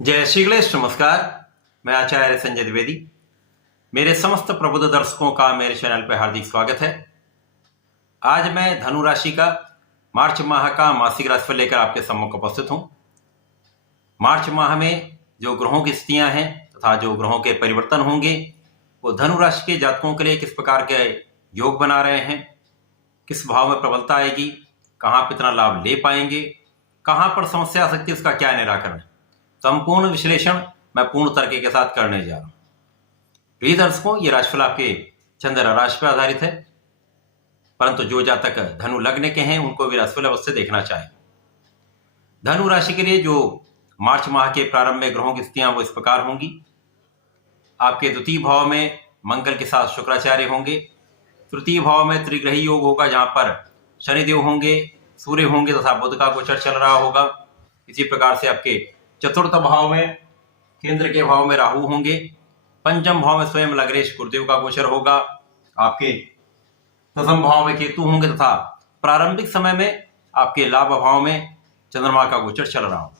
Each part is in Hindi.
जय श्री गणेश। नमस्कार। मैं आचार्य संजय द्विवेदी। मेरे समस्त प्रबुद्ध दर्शकों का मेरे चैनल पर हार्दिक स्वागत है। आज मैं धनु राशि का मार्च माह का मासिक राशिफल लेकर आपके सम्मुख उपस्थित हूं। मार्च माह में जो ग्रहों की स्थितियां हैं तथा जो ग्रहों के परिवर्तन होंगे वो धनु राशि के जातकों के लिए किस प्रकार के योग बना रहे हैं, किस भाव में प्रबलता आएगी, कहां पर इतना लाभ ले पाएंगे, कहां पर समस्या आ सकती है, उसका क्या निराकरण है, संपूर्ण विश्लेषण मैं पूर्ण तर्क के साथ करने जा रहा हूं। प्रिय दर्शकों, ये राशिफल आपके चंद्र राशि पर आधारित है, परंतु जो जातक धनु लग्न के हैं उनको भी राशिफल अवश्य देखना चाहिए। धनु राशि के लिए जो मार्च माह के प्रारंभ में ग्रहों की स्थितियां वो इस प्रकार होंगी। आपके द्वितीय भाव में मंगल के साथ शुक्राचार्य होंगे। तृतीय भाव में त्रिग्रही योग होगा, जहां पर शनिदेव होंगे, सूर्य होंगे तथा बुध का गोचर चल रहा होगा। इसी प्रकार से आपके चतुर्थ भाव में केंद्र के भाव में राहु होंगे। पंचम भाव में स्वयं लग्नेश गुरुदेव का गोचर होगा। आपके दसम भाव में केतु होंगे तथा प्रारंभिक समय में आपके लाभ भाव में चंद्रमा का गोचर चल रहा होगा।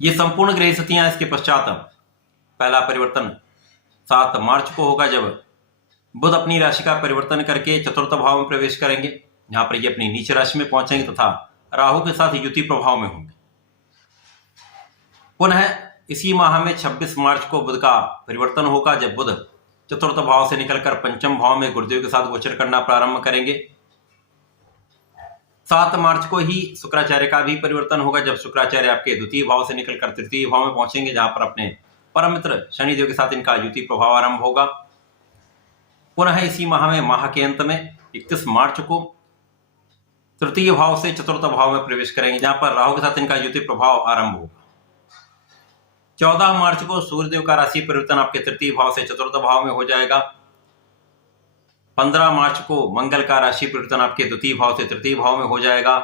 ये संपूर्ण ग्रह स्थितियां। इसके पश्चात पहला परिवर्तन 7 मार्च को होगा, जब बुध अपनी राशि का परिवर्तन करके चतुर्थ भाव में प्रवेश करेंगे, जहां पर ये अपनी नीच राशि में पहुंचेंगे तथा राहु के साथ युति प्रभाव में होंगे। पुनः इसी माह में 26 मार्च को बुध का परिवर्तन होगा, जब बुध चतुर्थ भाव से निकलकर पंचम भाव में गुरुदेव के साथ गोचर करना प्रारंभ करेंगे। 7 मार्च को ही शुक्राचार्य का भी परिवर्तन होगा, जब शुक्राचार्य आपके द्वितीय भाव से निकलकर तृतीय भाव में पहुंचेंगे, जहां पर अपने परम मित्र शनिदेव के साथ इनका युति प्रभाव आरंभ होगा। पुनः इसी माह में माह के अंत में 31 मार्च को तृतीय भाव से चतुर्थ भाव में प्रवेश करेंगे, जहां पर राहु के साथ इनका युति प्रभाव आरंभ होगा। 14 मार्च को सूर्यदेव का राशि परिवर्तन आपके तृतीय भाव से चतुर्थ भाव में हो जाएगा। 15 मार्च को मंगल का राशि परिवर्तन आपके द्वितीय भाव से तृतीय भाव में हो जाएगा।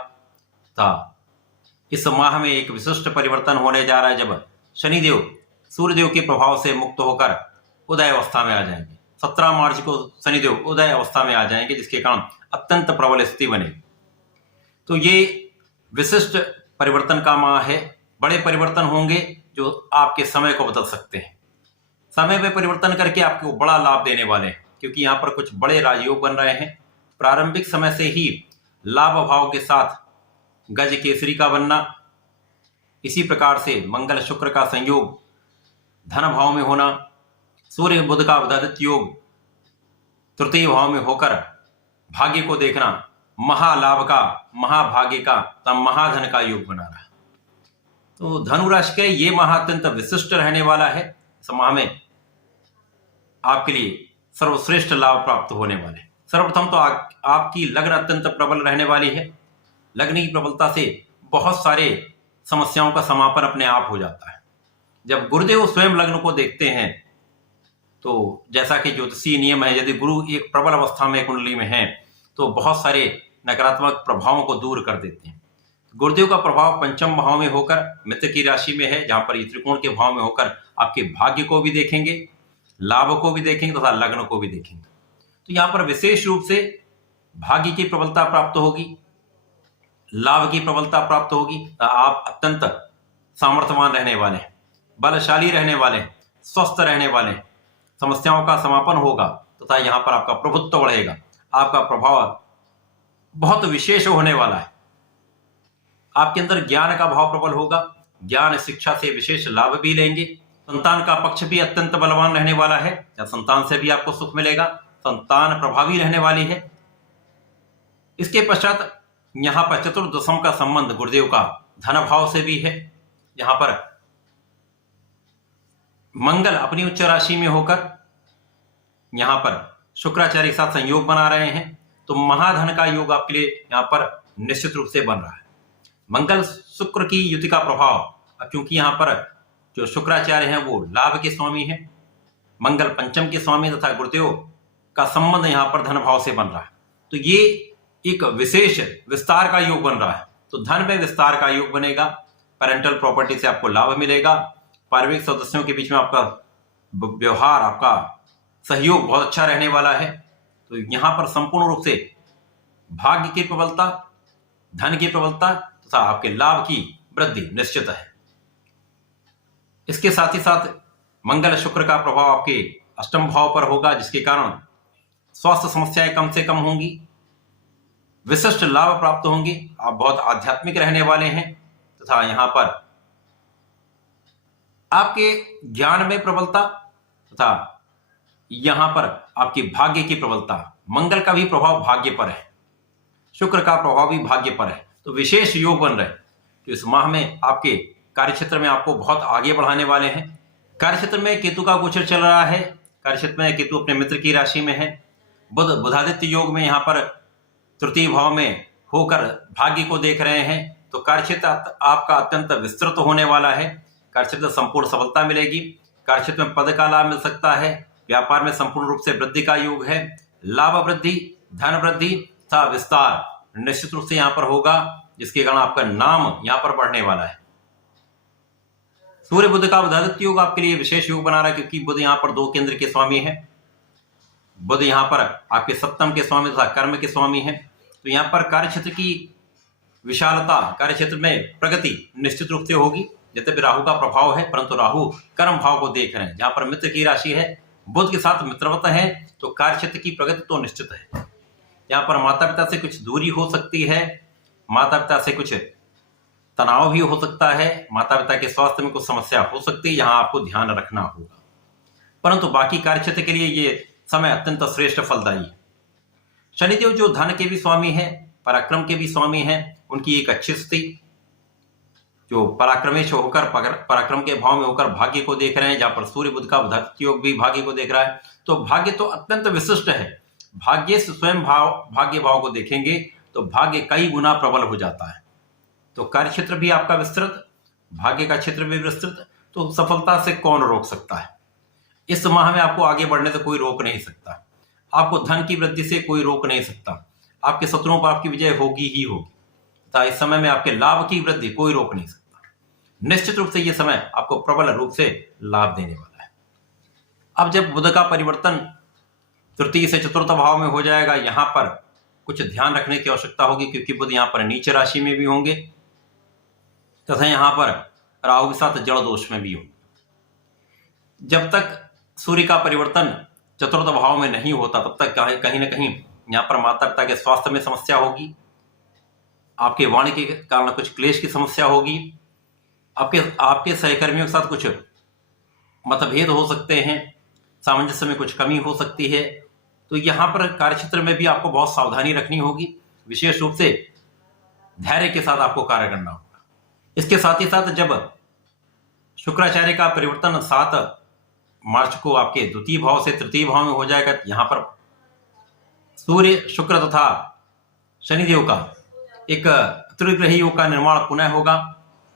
इस माह में एक विशिष्ट परिवर्तन होने जा रहा है, जब शनिदेव सूर्यदेव के प्रभाव से मुक्त होकर उदय अवस्था में आ जाएंगे। 17 मार्च को शनिदेव उदय अवस्था में आ जाएंगे, जिसके कारण अत्यंत प्रबल स्थिति बनेगी। तो ये विशिष्ट परिवर्तन का माह है। बड़े परिवर्तन होंगे जो आपके समय को बदल सकते हैं। समय में परिवर्तन करके आपको बड़ा लाभ देने वाले हैं, क्योंकि यहाँ पर कुछ बड़े राजयोग बन रहे हैं। प्रारंभिक समय से ही लाभ भाव के साथ गज केसरी का बनना, इसी प्रकार से मंगल शुक्र का संयोग धन भाव में होना, सूर्य बुध का उदादित्य योग तृतीय भाव में होकर भाग्य को देखना, महालाभ का, महाभाग्य का तब महाधन का योग बना रहा। तो धनु राशि के ये माह अत्यंत विशिष्ट रहने वाला है। इस माह में आपके लिए सर्वश्रेष्ठ लाभ प्राप्त होने वाले। सर्वप्रथम तो आपकी लग्न अत्यंत प्रबल रहने वाली है। लग्न की प्रबलता से बहुत सारे समस्याओं का समापन अपने आप हो जाता है। जब गुरुदेव स्वयं लग्न को देखते हैं, तो जैसा कि ज्योतिषीय नियम है, यदि गुरु एक प्रबल अवस्था में कुंडली में है तो बहुत सारे नकारात्मक प्रभावों को दूर कर देते हैं। गुरुदेव का प्रभाव पंचम भाव में होकर मित्र की राशि में है, जहां पर ये त्रिकोण के भाव में होकर आपके भाग्य को भी देखेंगे, लाभ को भी देखेंगे तथा लग्न को भी देखेंगे। तो यहाँ पर विशेष रूप से भाग्य की प्रबलता प्राप्त होगी, लाभ की प्रबलता प्राप्त होगी। आप अत्यंत सामर्थ्यवान रहने वाले हैं, बलशाली रहने वाले हैं, स्वस्थ रहने वाले हैं। समस्याओं का समापन होगा तथा यहाँ पर आपका प्रभुत्व बढ़ेगा। आपका प्रभाव बहुत विशेष होने वाला है। आपके अंदर ज्ञान का भाव प्रबल होगा। ज्ञान शिक्षा से विशेष लाभ भी लेंगे। संतान का पक्ष भी अत्यंत बलवान रहने वाला है। संतान से भी आपको सुख मिलेगा। संतान प्रभावी रहने वाली है। इसके पश्चात यहाँ पर चतुर्दशम का संबंध गुरुदेव का धन भाव से भी है, जहां पर मंगल अपनी उच्च राशि में होकर यहां पर शुक्राचार्य के साथ संयोग बना रहे हैं। तो महाधन का योग आपके लिए यहां पर निश्चित रूप से बन रहा है। मंगल शुक्र की युति का प्रभाव, अब क्योंकि यहाँ पर जो शुक्राचार्य हैं वो लाभ के स्वामी हैं, मंगल पंचम के स्वामी तथा गुरुदेव का संबंध यहाँ पर धन भाव से बन रहा है। तो ये एक विशेष विस्तार का योग बन रहा है। तो धन में विस्तार का योग बनेगा। पेरेंटल प्रॉपर्टी से आपको लाभ मिलेगा। पारिवारिक सदस्यों के बीच में आपका व्यवहार, आपका सहयोग बहुत अच्छा रहने वाला है। तो यहाँ पर संपूर्ण रूप से भाग्य की प्रबलता, धन की प्रबलता तथा आपके लाभ की वृद्धि निश्चित है। इसके साथ ही साथ मंगल शुक्र का प्रभाव आपके अष्टम भाव पर होगा, जिसके कारण स्वास्थ्य समस्याएं कम से कम होंगी, विशिष्ट लाभ प्राप्त होंगे। आप बहुत आध्यात्मिक रहने वाले हैं तथा यहाँ पर आपके ज्ञान में प्रबलता तथा यहां पर आपकी भाग्य की प्रबलता। मंगल का भी प्रभाव भाग्य पर है, शुक्र का प्रभाव भी भाग्य पर है, तो विशेष योग बन रहे। तो इस माह में आपके कार्यक्षेत्र में आपको बहुत आगे बढ़ाने वाले हैं। कार्यक्षेत्र में केतु का गोचर चल रहा है, कार्यक्षेत्र में केतु अपने मित्र की राशि में है। बुध बुधादित्य योग में यहाँ पर तृतीय भाव में होकर भाग्य को देख रहे हैं, तो कार्यक्षेत्र आपका अत्यंत विस्तृत होने वाला है। कार्यक्षेत्र में संपूर्ण सफलता मिलेगी, कार्यक्षेत्र में पद का लाभ मिल सकता है, व्यापार में संपूर्ण रूप से वृद्धि का योग है, लाभ वृद्धि, धन वृद्धि तथा विस्तार निश्चित रूप से यहाँ पर होगा, जिसके कारण आपका नाम यहाँ पर बढ़ने वाला है। सूर्य बुध का बुधादित्य योग आपके लिए विशेष योग बना रहा है, क्योंकि बुध यहाँ पर 2 केंद्र के स्वामी है। बुध यहाँ पर आपके सप्तम के स्वामी तथा कर्म के स्वामी है, तो यहाँ पर कार्यक्षेत्र की विशालता, कार्यक्षेत्र में प्रगति निश्चित रूप से होगी। यद्यपि राहु का प्रभाव है, परंतु राहु कर्म भाव को देख रहे हैं, जहां पर मित्र की राशि है, बुध के साथ मित्रवत है, तो कार्यक्षेत्र की प्रगति तो निश्चित है। यहाँ पर माता पिता से कुछ दूरी हो सकती है, माता पिता से कुछ तनाव भी हो सकता है, माता पिता के स्वास्थ्य में कुछ समस्या हो सकती है, यहाँ आपको ध्यान रखना होगा। परंतु बाकी कार्यक्षेत्र के लिए ये समय अत्यंत श्रेष्ठ फलदायी है। शनिदेव जो धन के भी स्वामी है, पराक्रम के भी स्वामी हैं, उनकी एक अच्छी स्थिति, जो पराक्रमेश होकर पराक्रम के भाव में होकर भाग्य को देख रहे हैं, जहां पर सूर्य बुध का बुधादित्य योग भी भाग्य को देख रहा है, तो भाग्य तो अत्यंत विशिष्ट है। भाग्य से स्वयं भाग्य भाव को देखेंगे तो भाग्य कई गुना प्रबल हो जाता है। तो कार्य क्षेत्र भी आपका विस्तृत, भाग्य का क्षेत्र भी विस्तृत, तो सफलता से कौन रोक सकता है। इस माह में आपको आगे बढ़ने से कोई रोक नहीं सकता, आपको धन की वृद्धि से कोई रोक नहीं सकता, आपके शत्रुओं पर आपकी विजय होगी ही होगी, तथा इस समय में आपके लाभ की वृद्धि कोई रोक नहीं सकता। निश्चित रूप से यह समय आपको प्रबल रूप से लाभ देने वाला है। अब जब बुध का परिवर्तन तृतीय से चतुर्थ भाव में हो जाएगा, यहां पर कुछ ध्यान रखने की आवश्यकता होगी, क्योंकि बुध यहां पर नीच राशि में भी होंगे तथा यहां पर राहु के साथ जड़ दोष में भी होंगे। जब तक सूर्य का परिवर्तन चतुर्थ भाव में नहीं होता, तब तक कहीं ना कहीं यहां पर माता पिता के स्वास्थ्य में समस्या होगी, आपके वाणी के कारण कुछ क्लेश की समस्या होगी, आपके सहकर्मियों के साथ कुछ मतभेद हो सकते हैं, सामंजस्य में कुछ कमी हो सकती है। तो यहां पर कार्यक्षेत्र में भी आपको बहुत सावधानी रखनी होगी, विशेष रूप से धैर्य के साथ आपको कार्य करना होगा। इसके साथ ही साथ जब शुक्राचार्य का परिवर्तन 7 मार्च को आपके द्वितीय भाव से तृतीय भाव में हो जाएगा, यहां पर सूर्य शुक्र तथा शनिदेव का एक त्रिग्रही योग का निर्माण पुनः होगा,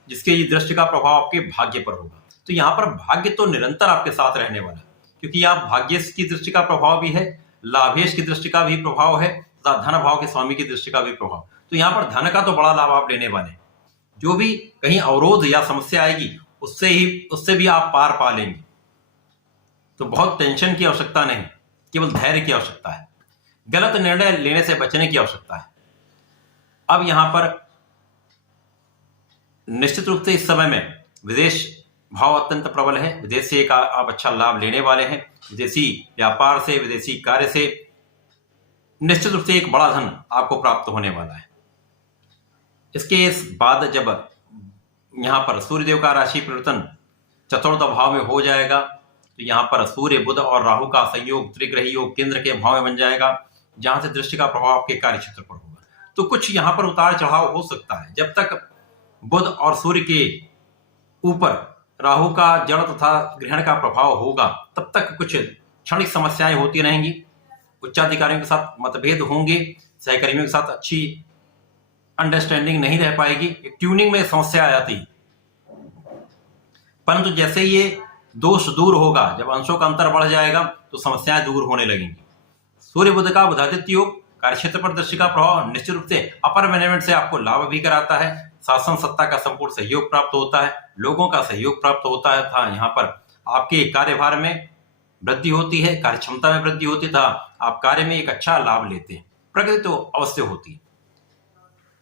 जिसके ये दृष्टि का प्रभाव आपके भाग्य पर होगा। तो यहाँ पर भाग्य तो निरंतर आपके साथ रहने वाला है, क्योंकि यहाँ भाग्य की दृष्टि का प्रभाव भी है, लाभेश की दृष्टि का भी प्रभाव है तथा धन भाव के स्वामी की दृष्टि का भी प्रभाव। तो यहाँ पर धन का तो बड़ा लाभ आप लेने वाले हैं। जो भी कहीं अवरोध या समस्या आएगी उससे भी आप पार पा लेंगे। तो बहुत टेंशन की आवश्यकता नहीं, केवल धैर्य की आवश्यकता है, गलत निर्णय लेने से बचने की आवश्यकता है। अब यहां पर निश्चित रूप से इस समय में विदेश भाव अत्यंत प्रबल है, विदेश से आप अच्छा लाभ लेने वाले हैं। विदेशी व्यापार से, विदेशी कार्य से निश्चित रूप से एक बड़ा धन आपको प्राप्त होने वाला है। इसके बाद जब यहां पर सूर्यदेव का राशि परिवर्तन चतुर्थ भाव में हो जाएगा, तो यहां पर सूर्य बुध और राहु का संयोग त्रिग्रही योग केंद्र के भाव में बन जाएगा, जहां से दृष्टि का प्रभाव आपके कार्य क्षेत्र पर होगा। तो कुछ यहां पर उतार चढ़ाव हो सकता है। जब तक बुध और सूर्य के ऊपर राहु का जड़ तथा ग्रहण का प्रभाव होगा, तब तक कुछ क्षणिक समस्याएं होती रहेंगी, उच्चाधिकारियों के साथ मतभेद होंगे, सहकर्मियों के साथ अच्छी अंडरस्टैंडिंग नहीं रह पाएगी, एक ट्यूनिंग में समस्या आ जाती है। परंतु जैसे ये दोष दूर होगा, जब अंशों का अंतर बढ़ जाएगा, तो समस्याएं दूर होने लगेंगी। सूर्य बुध का बुधादित्य योग कार्यक्षेत्र पर दृष्टि का प्रभाव निश्चित रूप से अपर मैनेजमेंट से आपको लाभ भी कराता है, शासन सत्ता का संपूर्ण सहयोग प्राप्त होता है, लोगों का सहयोग प्राप्त होता है था। यहाँ पर आपके कार्यभार में वृद्धि होती है, कार्य क्षमता में वृद्धि होती था, आप कार्य में एक अच्छा लाभ लेते हैं, प्रगति तो अवश्य होती है।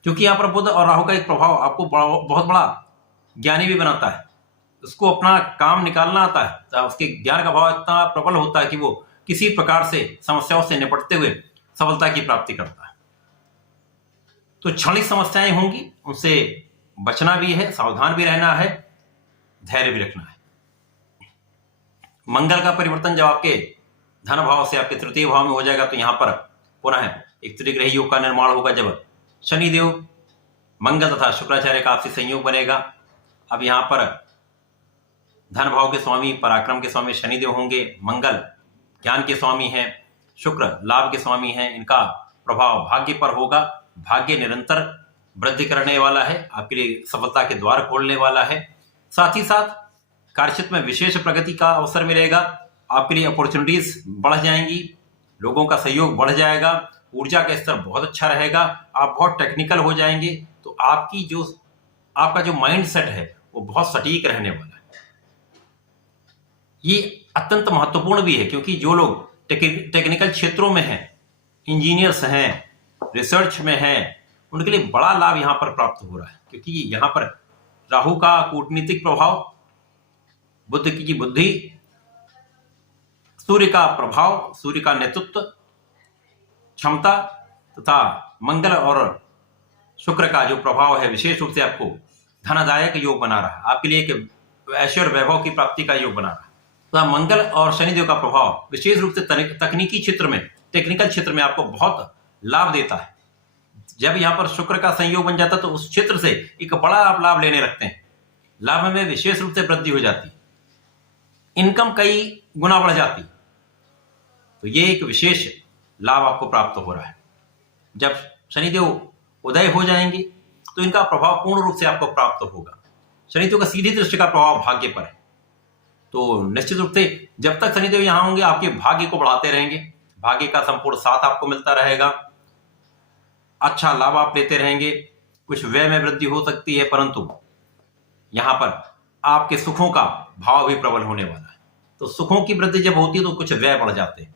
क्योंकि यहाँ पर बुध और राहु का एक प्रभाव आपको बहुत बड़ा ज्ञानी भी बनाता है, उसको अपना काम निकालना आता है, तो उसके ज्ञान का भाव इतना प्रबल होता है कि वो किसी प्रकार से समस्याओं से निपटते हुए सफलता की प्राप्ति करता है। तो क्षणिक समस्याएं होंगी, उनसे बचना भी है, सावधान भी रहना है, धैर्य भी रखना है। मंगल का परिवर्तन जब आपके धन भाव से आपके तृतीय भाव में हो जाएगा तो यहां पर पुनः एक त्रिग्रही योग का निर्माण होगा। जब शनिदेव, मंगल तथा शुक्राचार्य का आपसी संयोग बनेगा। अब यहां पर धन भाव के स्वामी, पराक्रम के स्वामी शनिदेव होंगे। मंगल ज्ञान के स्वामी हैं, शुक्र लाभ के स्वामी हैं। इनका प्रभाव भाग्य पर होगा। भाग्य निरंतर वृद्धि करने वाला है, आपके लिए सफलता के द्वार खोलने वाला है। साथ ही साथ कार्यक्षेत्र में विशेष प्रगति का अवसर मिलेगा। आपके लिए अपॉर्चुनिटीज बढ़ जाएंगी, लोगों का सहयोग बढ़ जाएगा, ऊर्जा का स्तर बहुत अच्छा रहेगा, आप बहुत टेक्निकल हो जाएंगे। तो आपका जो माइंड सेट है वो बहुत सटीक रहने वाला है। ये अत्यंत महत्वपूर्ण भी है, क्योंकि जो लोग टेक्निकल क्षेत्रों में हैं, इंजीनियर्स हैं, रिसर्च में हैं, उनके लिए बड़ा लाभ यहां पर प्राप्त हो रहा है। क्योंकि यहां पर राहु का कूटनीतिक प्रभाव, बुध की बुद्धि, सूर्य का प्रभाव, सूर्य का नेतृत्व क्षमता तथा मंगल और शुक्र का जो प्रभाव है विशेष रूप से आपको धनदायक योग बना रहा है, आपके लिए एक ऐश्वर्य वैभव की प्राप्ति का योग बना रहा है। तो मंगल और शनिदेव का प्रभाव विशेष रूप से तकनीकी क्षेत्र में, टेक्निकल क्षेत्र में आपको बहुत लाभ देता है। जब यहां पर शुक्र का संयोग बन जाता है तो उस क्षेत्र से एक बड़ा आप लाभ लेने लगते हैं, लाभ में विशेष रूप से वृद्धि हो जाती है, इनकम कई गुना बढ़ जाती। तो ये एक विशेष लाभ आपको प्राप्त हो रहा है। जब शनिदेव उदय हो जाएंगे तो इनका प्रभाव पूर्ण रूप से आपको प्राप्त होगा। शनिदेव का सीधी दृष्टि का प्रभाव भाग्य पर है, तो निश्चित रूप से जब तक शनिदेव यहां होंगे आपके भाग्य को बढ़ाते रहेंगे, भाग्य का संपूर्ण साथ आपको मिलता रहेगा, अच्छा लाभ आप लेते रहेंगे। कुछ व्यय में वृद्धि हो सकती है, परंतु यहां पर आपके सुखों का भाव भी प्रबल होने वाला है। तो सुखों की वृद्धि जब होती है तो कुछ व्यय बढ़ जाते हैं।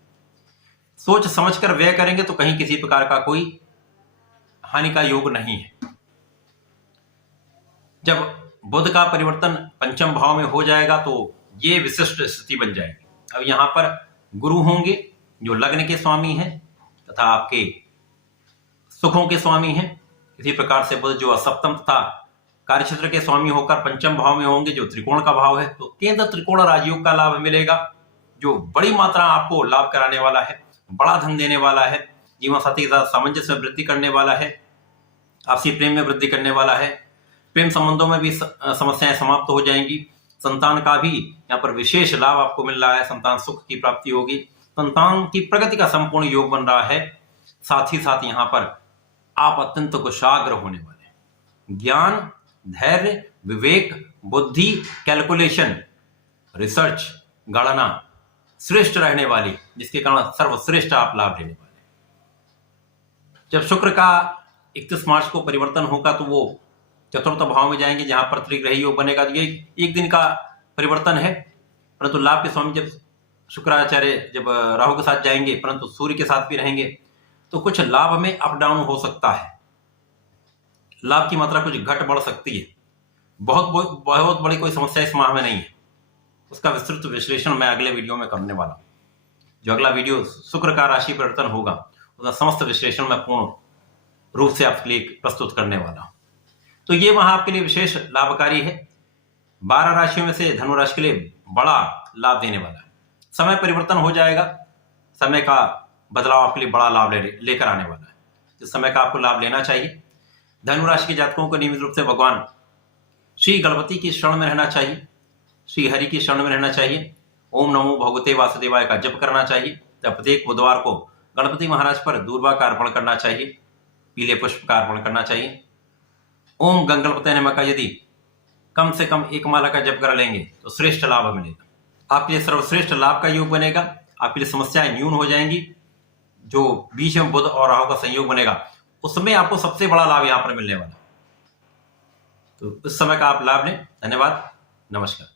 सोच समझकर व्यय करेंगे तो कहीं किसी प्रकार का कोई हानि का योग नहीं है। जब बुध का परिवर्तन पंचम भाव में हो जाएगा तो ये विशिष्ट स्थिति बन जाएगी। अब यहां पर गुरु होंगे जो लग्न के स्वामी हैं तथा आपके सुखों के स्वामी हैं। इसी प्रकार से बुध जो सप्तम तथा कार्यक्षेत्र के स्वामी होकर पंचम भाव में होंगे, जो त्रिकोण का भाव है, तो केंद्र त्रिकोण राजयोग का लाभ मिलेगा, जो बड़ी मात्रा आपको लाभ कराने वाला है, बड़ा धन देने वाला है, जीवन साथी के साथ सामंजस्य में वृद्धि करने वाला है, आपसी प्रेम में वृद्धि करने वाला है, प्रेम संबंधों में भी समस्याएं समाप्त हो जाएंगी। संतान का भी यहाँ पर विशेष लाभ आपको मिल रहा है, संतान सुख की प्राप्ति होगी, संतान की प्रगति का संपूर्ण योग बन रहा है। साथ ही साथ यहाँ पर आप अत्यंत कुशाग्र होने वाले हैं। ज्ञान, धैर्य, विवेक, बुद्धि, कैलकुलेशन, रिसर्च, गणना श्रेष्ठ रहने वाली, जिसके कारण सर्वश्रेष्ठ आप लाभ लेने वाले। जब शुक्र का 31 मार्च को परिवर्तन होगा तो वो चतुर्थ भाव में जाएंगे, जहां पर त्रिग्रही योग बनेगा। ये एक दिन का परिवर्तन है, परंतु लाभ के स्वामी जब शुक्राचार्य जब राहु के साथ जाएंगे, परंतु सूर्य के साथ भी रहेंगे, तो कुछ लाभ में अप डाउन हो सकता है, लाभ की मात्रा कुछ घट बढ़ सकती है। बहुत बड़ी कोई समस्या इस माह में नहीं है। उसका विस्तृत विश्लेषण मैं अगले वीडियो में करने वाला हूं। जो अगला वीडियो शुक्र का राशि परिवर्तन होगा उसका समस्त विश्लेषण मैं पूर्ण रूप से आपके लिए प्रस्तुत करने वाला हूं। तो ये माह आपके लिए विशेष लाभकारी है। 12 राशियों में से धनु राशि के लिए बड़ा लाभ देने वाला है। समय परिवर्तन हो जाएगा, समय का बदलाव आपके लिए बड़ा लाभ लेकर आने वाला है। इस समय का आपको लाभ लेना चाहिए। धनु राशि के जातकों को नियमित रूप से भगवान श्री गणपति की शरण में रहना चाहिए, श्री हरि की शरण में रहना चाहिए। ओम नमो भगवते वासुदेवाय का जप करना चाहिए। तब प्रत्येक बुधवार को गणपति महाराज पर दूर्वा का अर्पण करना चाहिए, पीले पुष्प का अर्पण करना चाहिए। ओम गंगणपते नमः का यदि कम से कम 1 माला का जप कर लेंगे तो श्रेष्ठ लाभ मिलेगा। आपके लिए सर्वश्रेष्ठ लाभ का योग बनेगा। आपके लिए समस्याएं न्यून हो जाएंगी। जो बीच में बुध और राहु का संयोग बनेगा उसमें आपको सबसे बड़ा लाभ यहां पर मिलने वाला। तो इस समय का आप लाभ लें। धन्यवाद, नमस्कार।